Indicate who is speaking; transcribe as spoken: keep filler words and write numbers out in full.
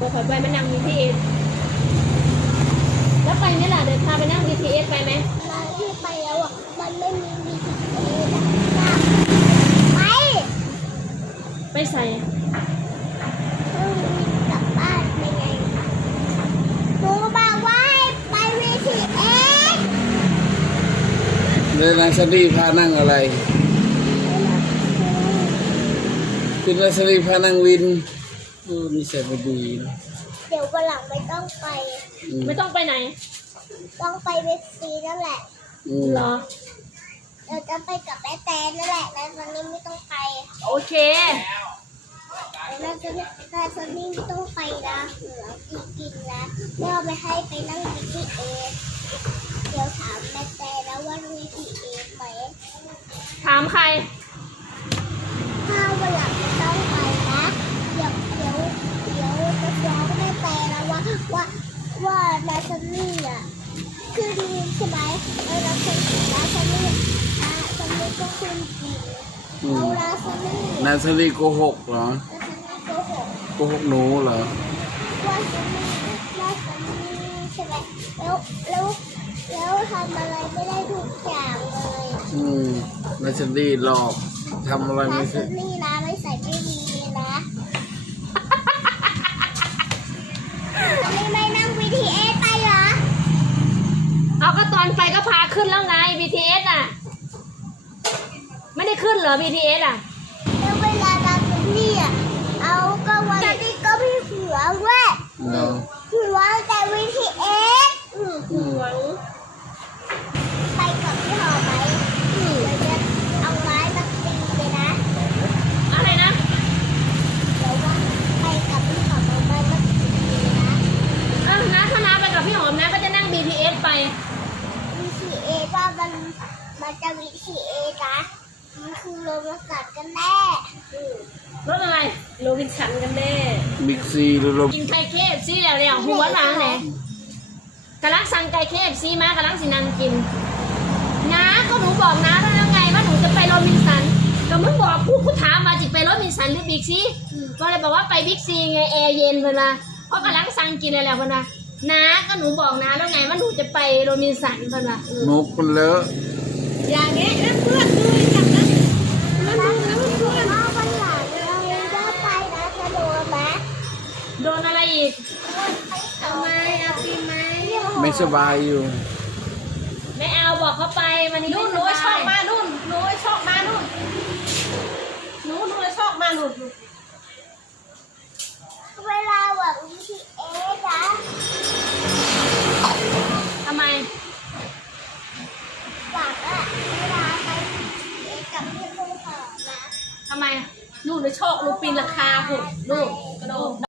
Speaker 1: ขอยไปมันนั่ง บี ที เอส แล้วไปไหมล่ะเดี๋ยวพาไปนั่ง บี ที เอส ไปไหม
Speaker 2: ร้านที่ไปแล้วอ่ะมันไม่มี บี ที เอส ไป
Speaker 1: ไปใส่
Speaker 2: ต้องวิ่งกลับบ้านไปไงหนูบอกว่าไป บี ที เอส
Speaker 3: เลยนายสตีพานั่งอะไรคุณนายสตีพานั่งวินโอ้มีเสียบดีนะ
Speaker 2: เดี๋ยววันหลังไม่ต้องไป
Speaker 1: ไม่ต้องไปไหน
Speaker 2: ต้องไปเว็บซีนั่นแหละ
Speaker 1: เหรอ
Speaker 2: เราจะไปกับแม่แตนนั่นแหละแล้วตอนนี้ไม่ต้องไป
Speaker 1: โอเค
Speaker 2: แล้วตอนนี้แล้วตอนนี้ไม่ต้องไปนะเหลือกินกินนะแม่เอาไปให้ไปนั่ง บี ที เอส เดี๋ยวถามแม่แตนแล้วว่า บี ที เอส ไหม
Speaker 1: ถามใคร
Speaker 2: ถ้าวันหลังไม่ต้องไปนะเดี๋ยวเดี๋ยวเดี๋ยวจะฟ้องแม่แตนแล้วว่าว่าว่านาซานี่อ่ะคือดีใช่ไหมแล้วนาซานี่นาซานี่นาซานี่ก็คุณจริงเอานาซานี่
Speaker 3: นายสตีโกหกเหรอ
Speaker 2: นาซานี่โกหก
Speaker 3: โกหกหนูเหรอ
Speaker 2: ว่าซานี่นาซานี่ใช่ไหมแล้วแล้วแล้วทำอะไรไม่ได้ทุกอย่างเลย
Speaker 3: อืมนายสตีหลอกทำอะไร
Speaker 2: นา
Speaker 3: ไม่
Speaker 2: ซา
Speaker 3: ใช่
Speaker 2: นี่นะไม่ใส่ไม่ดีนะไม่นั่ง บี ที เอส ไปเหรอ
Speaker 1: เอาก็ตอนไปก็พาขึ้นแล้วไง บี ที เอส อ่ะไม่ได้ขึ้นเหรอ บี ที เอส อ่ะ
Speaker 2: แล้วเวลาเราไปนี่อ่ะเอาก็วันนี้ก็มีหัวด้วยหัวแต่ บี ที เอส
Speaker 1: ห่วง
Speaker 2: ไปกับพี่หอมไหมเดี๋ยวจะเอาไม้มาตีเลยนะ
Speaker 1: อะไรนะ
Speaker 2: เดี๋ยวว่าไปกับพี่หอมเอาไม้มาตีเลยนะ
Speaker 1: เออนะถ้าน้าไปกับพี่หอมนะก็จะนั่ง บี ที เอส ไป
Speaker 2: บี ที เอส ว่ามันมันจะ บี ที เอส นะมันคือโรงละสัตว์กันแน่
Speaker 1: รถอะไรโรบินสันกันแน่
Speaker 3: บิ๊กซีหรือโร
Speaker 1: กินไก่เคฟซีแล้วแล้วหัวหลังไหนกำลังสั่งไก่เคฟซีมากำลังสินังกินน้าก็หนูบอกน้าแล้วไงว่าหนูจะไปโรบินสันก็มึงบอกพูดพูดถามมาจิไปโรบินสันหรือบิ๊กซีก็เลยบอกว่าไปบิ๊กซีไงแอร์เย็นเวลาเพราะกำลังสั่งกินแล้วแล้วเวลาน้าก็หนูบอกน้าแล้วไงว่าหนูจะไปโรบินสันเวลาน
Speaker 3: กมันเลอะ
Speaker 1: อย่างนี้เพื่อนดูจังนะ
Speaker 2: แล้วดูนะเพื่อนว่าวันหลังเราจะไปนะจะโดนไหม
Speaker 1: โดนอะไรอีก
Speaker 2: ทำไมเอาปีไหม
Speaker 3: ไม่สบายอยู่
Speaker 1: ไม่เอาบอกเขาไปวันนี้
Speaker 4: นู่นหนูชอบมานู่นหนูชอบมานู่นหนูหนูชอบมานู่น
Speaker 2: เวลาหวัง บี ที เอส นะ
Speaker 1: ทำไม
Speaker 2: หวังอะเวลาไป บี ที เอส กับพี่ภูเขานะ
Speaker 1: ทำไม
Speaker 4: นู่นหนูชอบหนูปีนราคาพุ่นนู่นกระโดด